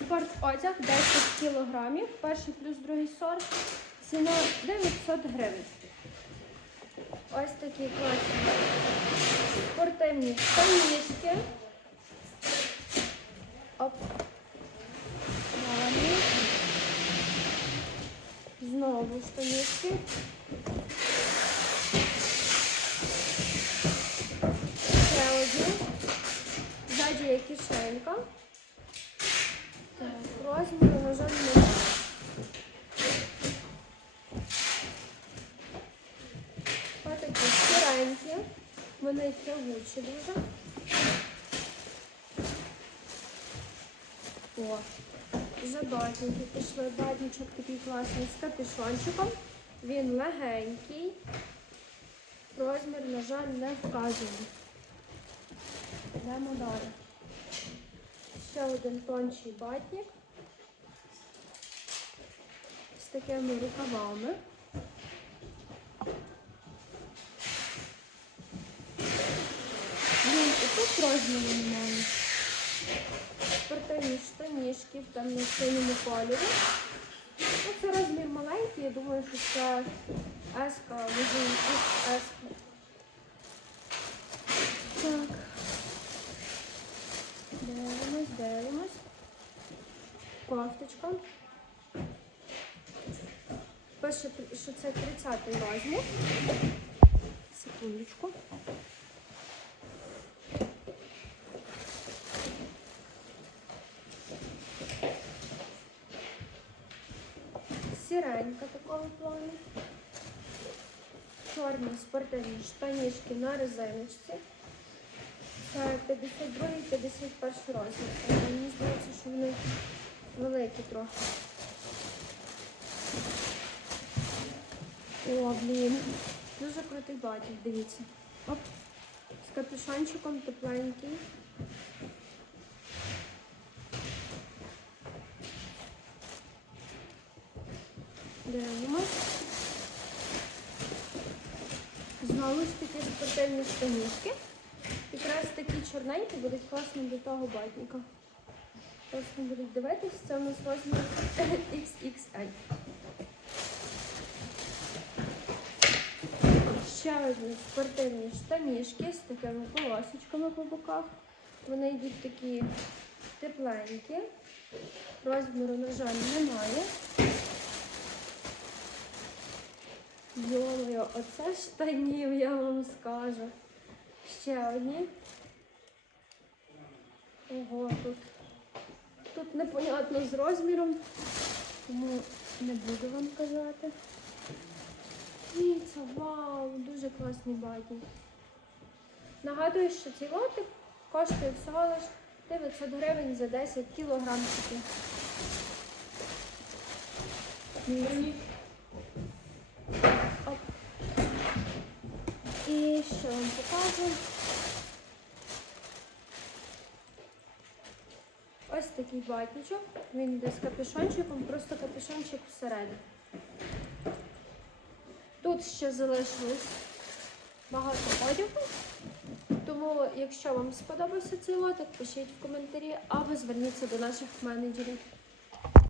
Спорт одяг 10 кілограмів, перший плюс другий сорт. Ціна 900 гривень. Ось такі класні спортивні штанішки. Оп. Далі. Знову штанішки. Ще одні. Ззаді є кишенька. Розміру, на жаль, немає. Сіренькі. Вони тягучі дуже. О, вже батники пішли. Батничок такий класний з капюшончиком. Він легенький. Розмір, на жаль, не вказаний. Йдемо далі. Ще один тонший батник з такими рукавами. Він і тут розміру немає. Спортивні штанішки в темно-синьому кольорі. Ну, це розмір маленький, я думаю, що це еска, можливо, еска. Так. Дивимось, дивимось. Кофточка. Пише, що це 30 розмір. Секундочку. Сіренька такого плану. Чорні спортивні штанішки на резиночці. Це 52-51 розмір. Мені здається, що вони великі трохи. О, блін. Дуже крутий батік, дивіться. Оп. З капюшончиком тепленький. Дивимось. Знову ж таки спортивні штанішки. Якраз такі чорненькі будуть класно до того батника. Класно будуть дивитись, це у нас розмір XXL. Ще спортивні штанішки з такими полосочками по боках. Вони йдуть такі тепленькі. Розміру, на жаль, немає. Йомою, оце штанів, я вам скажу. Ще одні. Ого, тут, тут непонятно з розміром, тому не буду вам казати. Дивіться, вау, дуже класний батні. Нагадую, що цей лотик коштує всього лиш 900 гривень за 10 кілограмчиків. Оп. І що вам покажу? Ось такий батничок. Він йде з капюшончиком, просто капюшончик всередині. Тут ще залишилось багато одягу. Тому, якщо вам сподобався цей лотик, пишіть в коментарі або зверніться до наших менеджерів.